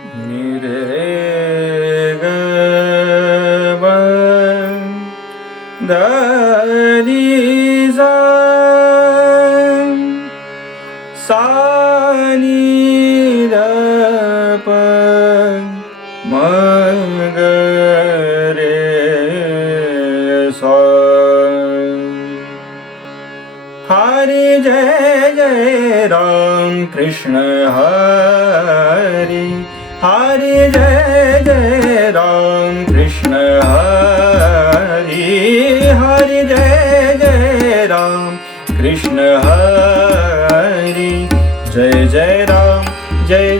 निरे ग म ध नि सा सा नि ध प म ग रे सा. हरि जय जय राम कृष्ण हरि. हरि जय जय राम कृष्ण हरि. हरि जय जय राम कृष्ण हरि. जय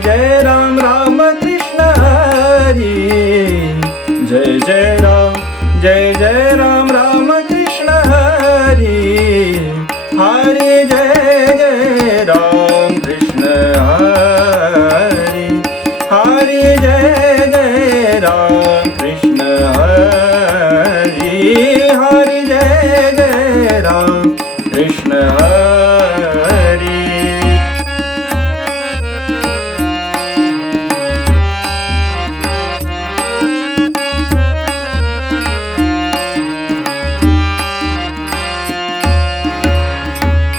जय राम राम कृष्ण हरि. जय जय राम राम कृष्ण हरि. हरि जय जय राम कृष्ण हरि. हरि जय जय राम कृष्ण हरि. हरि जय जय राम कृष्ण हरि.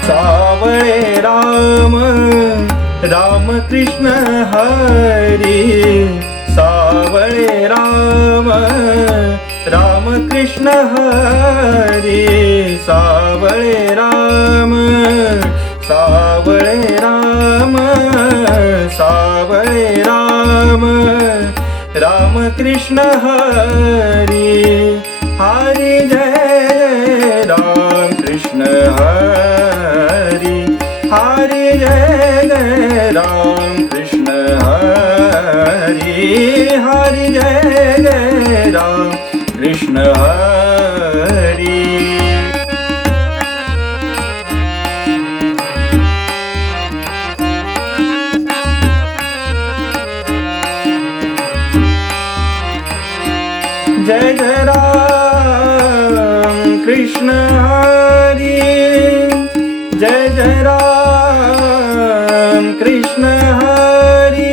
सावळे राम राम कृष्ण हरी. सावळे राम राम कृष्ण हरी. सावळे राम सावळे राम सावळे राम राम कृष्ण हरी. हरि जय राम कृष्ण हरि. हरि जय जय राम कृष्ण हरि. हरि जय जय राम कृष्ण हरि. जय जय राम कृष्ण हरि. जय जय राम कृष्ण हरि.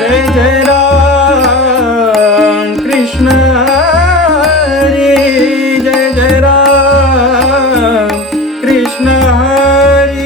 जय जय राम कृष्ण हरि. जय जय राम कृष्ण हरि.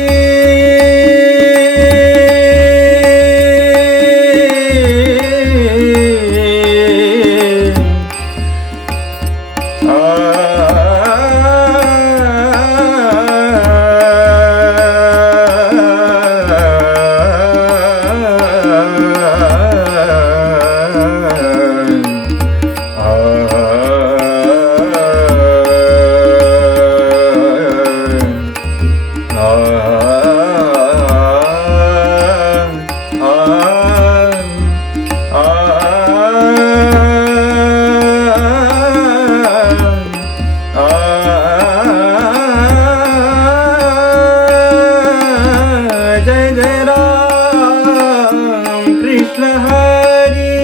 जय जय राम कृष्ण हरि.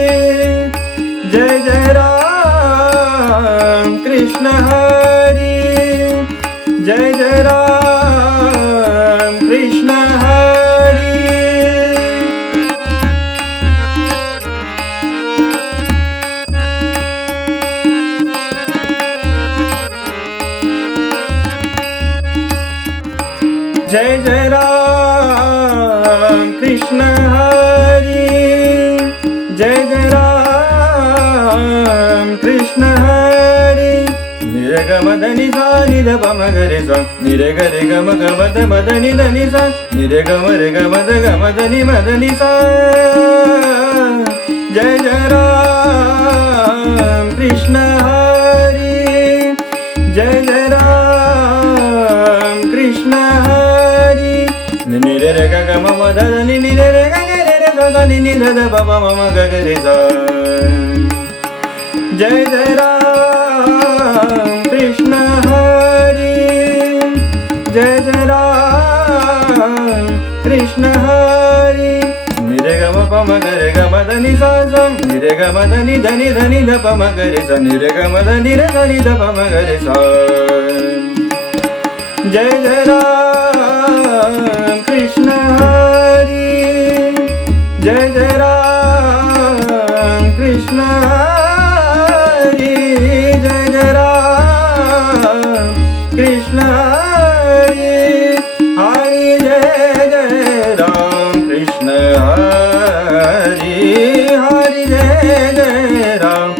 जय जय राम कृष्ण हरि. जय जय राम कृष्ण हरि. जय जय राम कृष्ण हरि. जय जय राम कृष्ण हरि. निरे ग म ध नि सा नि ध प म ग रे सा. निरे ग रे ग म ग म ध नि ध नि सा. निरे ग म रे ग म ध नि सा. जय जय राम कृष्ण हरि. जय जय राम कृष्ण हरि. निरे रे ग ग म म ध नि रे रे ग ग रे रे सा सा नि नि ध ध प प म म ग ग रे सा. जय जय राम कृष्ण हरि. जय जय राम कृष्ण हरि. निरे ग म प म ग रे ग म म ध नि सा सा नि रे ग म ध नि ध नि ध नि ध प म ग रे सा नि रे ग म ध नि रे ध नि ध प म ग रे सा जय जय राम कृष्ण हरी जय जय राम कृष्ण हरी जय जय राम कृष्ण हरी हरी जय जय राम कृष्ण हरी हरी जय जय राम